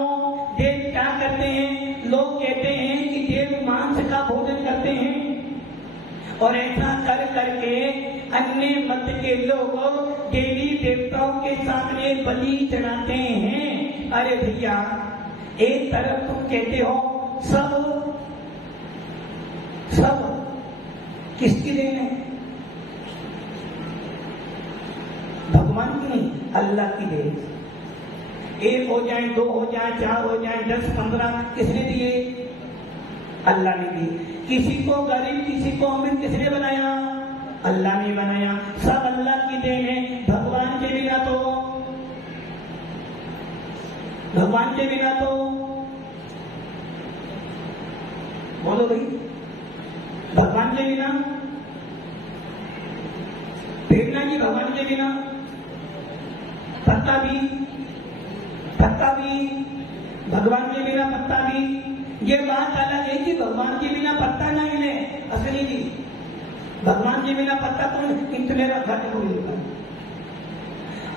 देव क्या करते हैं? लोग कहते हैं कि देव मांस का भोजन करते हैं, और ऐसा कर करके अन्य मत के लोग देवी देवताओं के सामने बलि चढ़ाते हैं। अरे भैया, एक तरफ तुम कहते हो सब किसकी देन है? भगवान की नहीं, अल्लाह की देन। एक हो जाए, दो हो जाए, 4 हो जाए, 10, 15, किसने दिए? अल्लाह ने दिए। किसी को गरीब, किसी को अमीर किसने बनाया? अल्लाह ने बनाया। सब अल्लाह की देन है। भगवान के बिना तो बोलो भाई, भगवान के बिना प्रेरणा की, भगवान के बिना पत्ता भी, भगवान के बिना पत्ता भी। ये बात अलग है कि भगवान के बिना पत्ता ना हिले, असली जी, भगवान के बिना पत्ता तो इतने रखा हो जाएगा।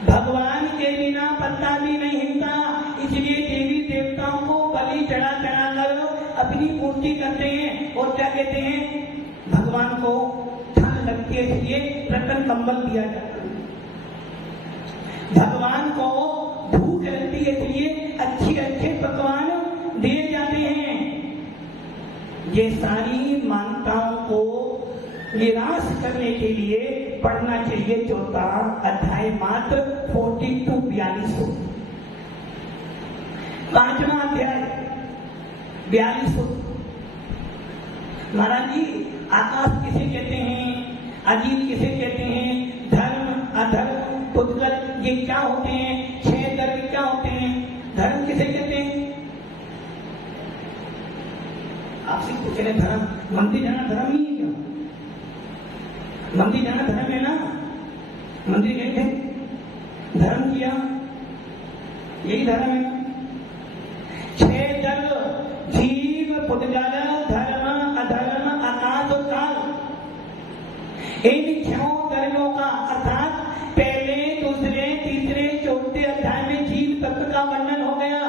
भगवान के बिना पत्ता भी नहीं हिलता, इसलिए देवी देवताओं को बलि चढ़ा कर अपनी पूर्ति करते हैं। और क्या कहते हैं? भगवान को ठंड लगती है इसलिए रतन कंबल दिया जाता है, भगवान को भूख लगती है इसलिए अच्छे पकवान दिए जाते हैं। ये सारी मान्यताओं को निराश करने के लिए पढ़ना चाहिए चौथा अध्याय, मात्र 40 to 42। पांचवा अध्याय 42। महाराज जी, आकाश किसे कहते हैं, अजीब किसे कहते हैं, धर्म अधर्म पुद्गल ये क्या होते हैं, 6 गर्भ क्या होते हैं, धर्म किसे कहते हैं? आपसे पूछ रहे, धर्म मंदिर जाना धर्म नहीं है क्या? मंदिर जाना धर्म है ना, मंदिर गए थे, धर्म किया, यही धर्म है। 6 दल जीव पुद्गल धर्म अधर्म आकाश और काल, इन 6 दलों का अर्थात पहले दूसरे तीसरे चौथे अध्याय में जीव तत्व का वर्णन हो गया।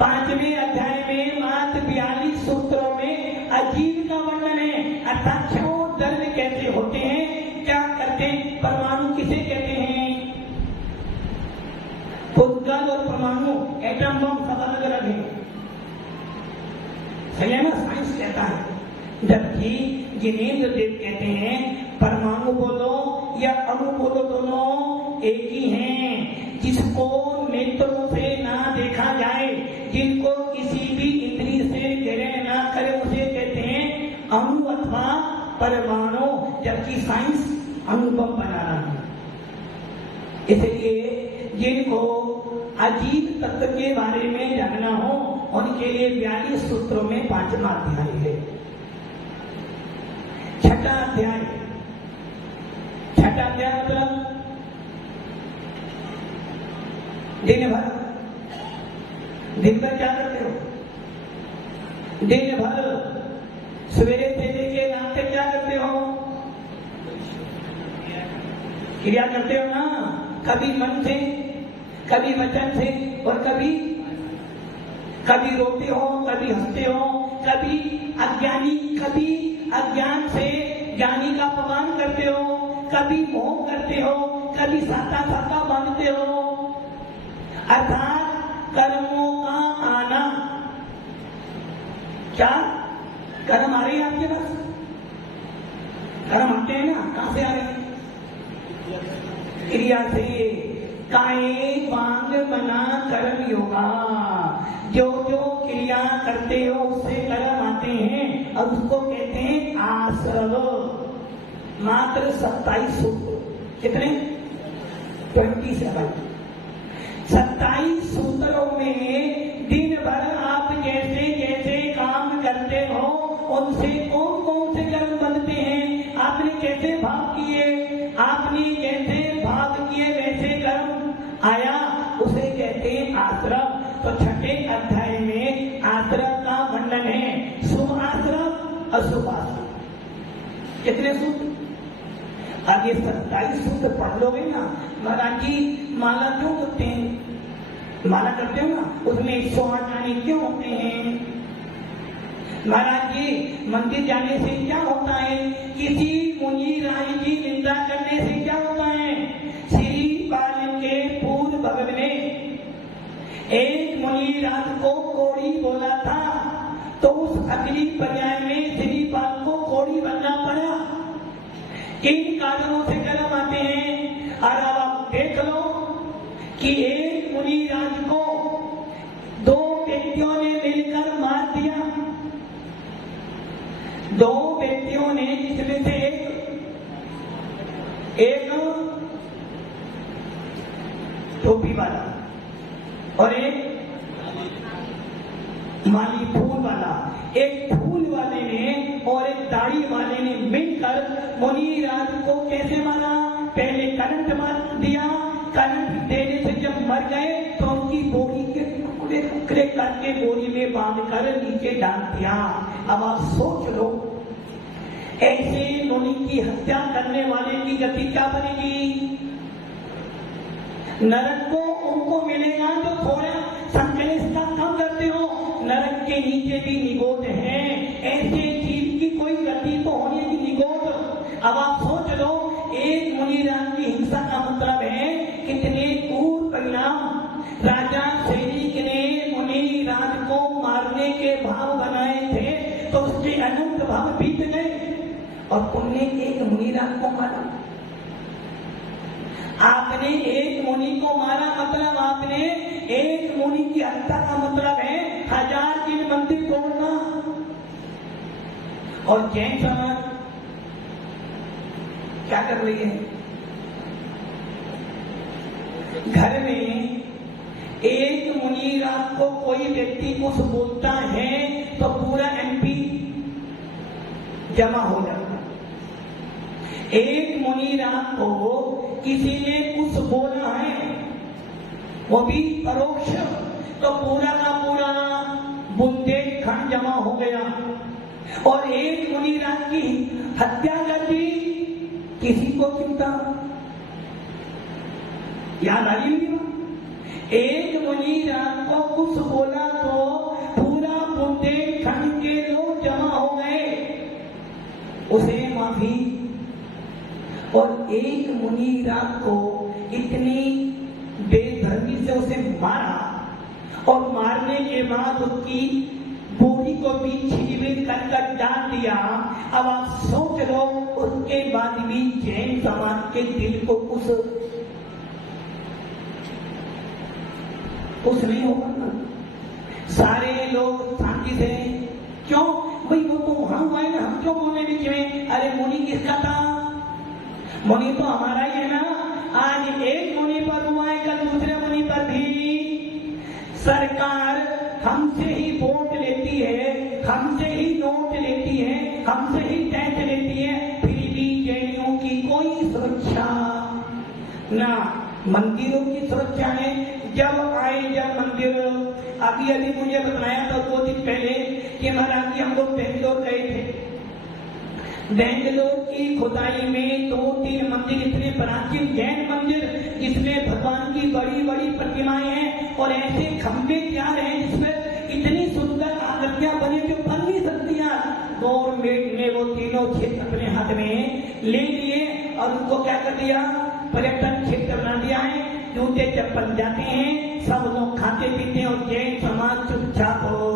5वें अध्याय में मात्र 42 सूत्रों में अजीव का वर्णन है। अर्थात 6 दल कैसे होते हैं, क्या करते हैं, परमाणु किसे कहते हैं, पुद्गल और परमाणु एटम बम सब अलग अलग है, सही है ना, साइंस कहता है। जबकि जिनेंद्र देव कहते हैं परमाणु बोलो या अणु बोलो दोनों एक ही हैं। जिसको नेत्रों से ना देखा जाए, जिनको किसी भी इंद्रिय से ग्रहण ना करे, उसे कहते हैं अणु अथवा परमाणु। जबकि साइंस अणु बम बना रहा है। इसलिए जिनको अजीब तत्व के बारे में जानना हो उनके लिए 42 सूत्रों में 5वां अध्याय है। 6ठा अध्याय, 6ठा अध्याय मतलब दिन भर क्या करते हो, दिन भर सवेरे से लेके रात तक क्या करते हो, क्रिया करते हो ना, कभी मन से, कभी वचन से और कभी रोते हो, कभी हंसते हो, कभी अज्ञान से ज्ञानी का अपमान करते हो, कभी मोह करते हो, कभी साता बांधते हो। अर्थात कर्मों का आना, क्या कर्म आ रहे हैं आपके पास, कर्म आते हैं ना, कहां से आ रहे हैं, क्रिया से। काये वांग मना कर्म योगा, जो क्रिया करते हो उससे कर्म आते हैं और उसको कहते हैं आश्रव। मात्र 27 सूत्र, कितने, 27। 27 सूत्रों में दिन भर आप जैसे जैसे काम करते हो उनसे कौन कौन से कर्म बनते हैं, आपने कैसे भाव किए, वैसे कर्म आया, उसे कहते हैं आश्रम। तो 6ठे अध्याय में आश्रम का वर्णन है, शुभ आश्रम अशुभ आश्रम। कितने सूत्र, अब ये 27 सूत्र पढ़ लोगे ना, महाराज जी माला क्यों करते हैं, माला करते हो ना, उसमें 108 आने क्यों होते हैं, महाराज जी मंदिर जाने से क्या होता है, किसी मुनि राय की निंदा करने से क्या होता है। श्री बाल के पूर्व भगत ने एक मुनि राज को कोड़ी बोला था, तो उस अगली पर्याय में श्री बाल को कोड़ी बनना पड़ा। किन कारणों से कर्म आते हैं, और अब आप देख लो कि एक मुनि राज को 2 व्यक्तियों ने मिलकर मार दिया। 2 व्यक्तियों ने, जिसमें से एक टोपी वाला और एक माली फूल वाला, एक फूल वाले ने और एक दाढ़ी वाले ने मिलकर मुनिराज को कैसे मारा, पहले करंट मार दिया, करंट देने से जब मर गए तो उनकी बोरी के टुकड़े करके बोरी में बांधकर नीचे डाल दिया। अब आप सोच लो, ऐसे मुनि की हत्या करने वाले की गति क्या बनेगी। नरक को उनको मिलेगा जो थोड़ा संकलेश का काम करते हो, नरक के नीचे भी निगोद है, ऐसे जीव की कोई गति तो होनी है निगोद। अब आप सोच लो, एक मुनिराज की हिंसा का मतलब है कितने क्रूर परिणाम। राजा सैनिक ने मुनिराज को मारने के भाव बनाए थे तो उसके अनंत भाव बीत गए और तुमने एक मुनिराज को मारा। आपने एक मुनि को मारा, मतलब आपने एक मुनि की हत्या का मतलब है 1000 दिन मंदिर तोड़ना। और जैन समाज क्या कर रही है, घर में एक मुनिराज को कोई व्यक्ति कुछ बोलता है तो पूरा MP जमा हो जाता। एक मुनि रात को किसी ने कुछ बोला है, वो भी परोक्ष, तो पूरा का पूरा बुंदेलखंड जमा हो गया और एक मुनि रात की हत्या कर दी। किसी को चिंता याद आई होगी? एक मुनि रात को कुछ बोला तो पूरा बुंदेलखंड के लोग जमा हो गए, उसे माफी। और एक मुनि रात को इतनी बेधर्मी से उसे मारा और मारने के बाद उसकी बॉडी को भी छील कर डाल दिया। अब आप सोच लो, उसके बाद भी जैन समाज के दिल को कुछ नहीं होगा ना। सारे लोग शांति से, क्यों भाई वो तो वहां हुआ है ना, हम क्यों बोले बीच में? अरे मुनि किसका था? मुनि तो हमारा ही है ना। आज एक मुनि पर हुआ है, कल दूसरे मुनि पर भी। सरकार हमसे ही वोट लेती है, हमसे ही नोट लेती है, हमसे ही टैक्स लेती है, फिर भी जैनियों की कोई सुरक्षा ना। मंदिरों की सुरक्षा है। जब मंदिर अभी मुझे बताया था 2 दिन पहले कि महाराज जी हम लोग बेंगलोर गए थे। बेंगलोर की खुदाई में 2-3 मंदिर, इतने प्राचीन जैन मंदिर जिसमें भगवान की बड़ी बड़ी प्रतिमाएं हैं और ऐसे खंभे तैयार हैं जिसमें इतनी सुंदर आकृतियां बनी जो बन नहीं सकती। गवर्नमेंट ने वो तीनों क्षेत्र अपने हाथ में ले लिए और उनको क्या कर दिया? पर्यटन क्षेत्र बना दिया है। जूते चप्पल जाते हैं, सब लोग खाते पीते हैं और जैन समाज चुपचाप हो।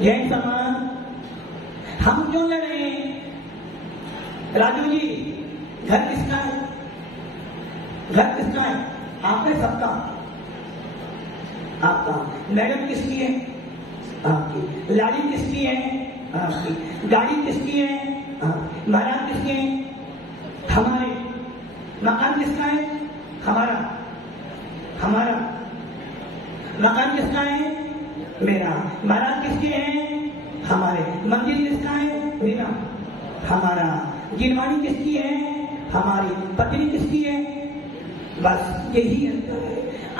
जैन समाज हम क्यों लड़े? राजू जी, घर किसका है? घर किसका है? आपने सबका। आपका। मैडम किसकी है? आपकी। लाड़ी किसकी है? आपकी। गाड़ी किसकी है? आपकी। महाराज किसके हैं? हमारे। मकान किसका है? हमारा। हमारा। मकान किसका है? मेरा। महाराज किसके हैं? हमारे। मंदिर किसका है? मेरा। हमारा। गिरवानी किसकी है? हमारी। पत्नी किसकी है? बस यही अंतर है।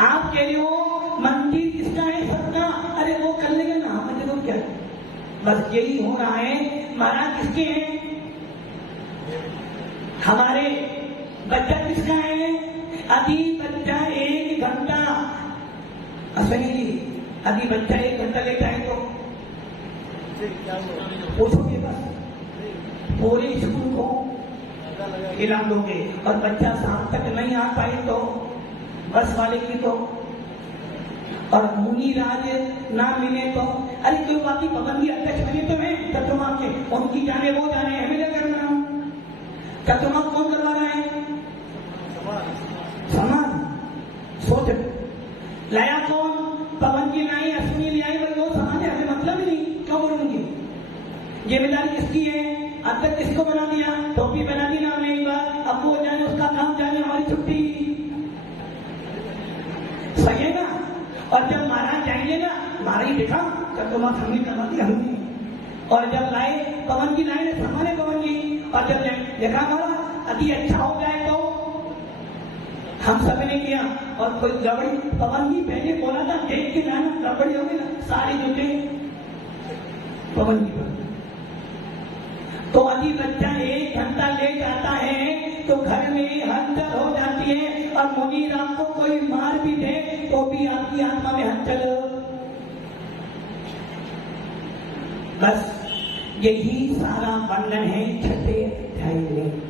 आप कह रहे हो मंदिर किसका है? सबका। अरे वो कर लेंगे ना, मुझे तो क्या, बस यही हो रहा है। महाराज किसके हैं? हमारे। बच्चा किसका है? अभी बच्चा 1 घंटा, असली जी, अभी बच्चा 1 घंटा लेता है तो पूछोगे बस पूरे स्कूल को इनाम दोगे और बच्चा शाम तक नहीं आ पाए तो बस वाले की तो, और मुनि राज ना मिले तो, अरे कोई बात नहीं, पाबंदी अध्यक्ष बने तो है चतुर्मा के, उनकी जाने वो जाने, हमें क्या करना? चतुर्मा कौन करवा रहा है? समाज। सोच लाया कौन? पवन की लाई, अश्विनी ले आई, वो समाज है, हमें मतलब ही नहीं। क्यों बोलूंगी? जिम्मेदारी किसकी है? अध्यक्ष किसको बना दिया? टोपी बना दी ना हमने एक बार, अब वो जाने, उसका काम जाने, हमारी छुट्टी। सही है ना? और जब महाराज जाएंगे ना, महाराज ही देखा चतुर्मा हमने करवा दिया हमने, और जब लाए पवन की लाए हमारे पवन की, और जब देखा हमारा अति अच्छा हो जाए तो हम सब ने किया। और कोई गड़बड़ी, पवन जी पहले बोला था देख के ना गड़बड़ी होगी ना, सारे जूते पवन जी पर। तो अभी बच्चा 1 घंटा ले जाता है तो घर में हलचल हो जाती है, और मुनि राम को कोई मार भी दे तो भी आपकी आत्मा में हलचल। बस यही सारा वर्णन है 6ठे अध्याय में।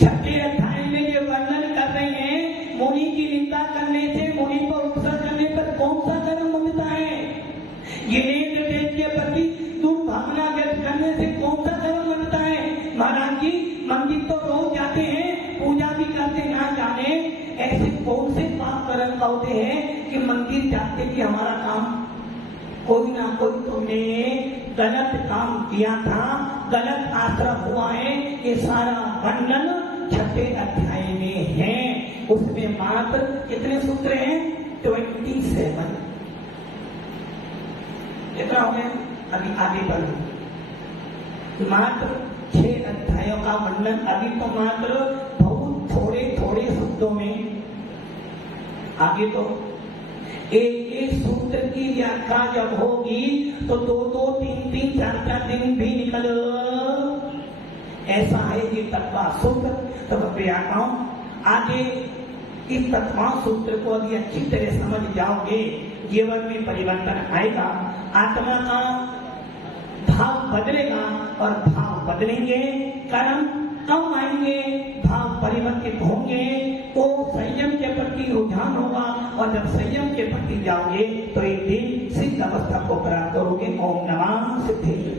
6ठे अध्याय में ये वर्णन कर रहे हैं मुनि की निंदा करने से, मुनि पर उपसर्ग करने पर कौन सा कर्म बनता है? ये देव के प्रति दुर्भावना व्यक्त करने से कौन सा कर्म बनता है? महाराज जी मंदिर तो रोज जाते हैं, पूजा भी करते, ना जाने ऐसे कौन से पाप कर्म का होते हैं कि मंदिर जाते कि हमारा काम कोई ना कोई तुमने गलत काम किया था, गलत आश्रम हुआ है। ये सारा वर्णन 6ठे अध्याय में है। उसमें मात्र कितने सूत्र हैं? 27। कितना हो गया? अभी आगे बढ़ो। मात्र 6 अध्यायों का वर्णन अभी तो मात्र बहुत थोड़े थोड़े शब्दों में, आगे तो एक एक सूत्र की व्याख्या जब होगी तो 2-2, 3-3, 4-4 दिन भी निकल, ऐसा है ये तत्वा सूत्र। तो व्याख्याओं आगे इस तत्वा सूत्र को यदि अच्छी तरह समझ जाओगे, जीवन में परिवर्तन आएगा, आत्मा का भाव बदलेगा और भाव बदलेंगे, कर्म कम आएंगे, भाव परिवर्तित होंगे, तो संयम के प्रति रुझान होगा और जब संयम के प्रति जाओगे तो एक दिन सिद्ध अवस्था को प्राप्त करोगे। ओम नमः सिद्धेश्वराय।